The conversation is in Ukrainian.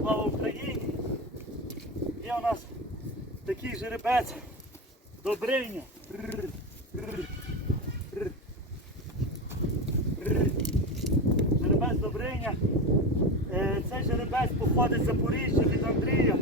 Слава Україні! Є у нас такий жеребець Добриня. Жеребець Добриня. Е, цей жеребець походить з Запоріжжя від Андрія.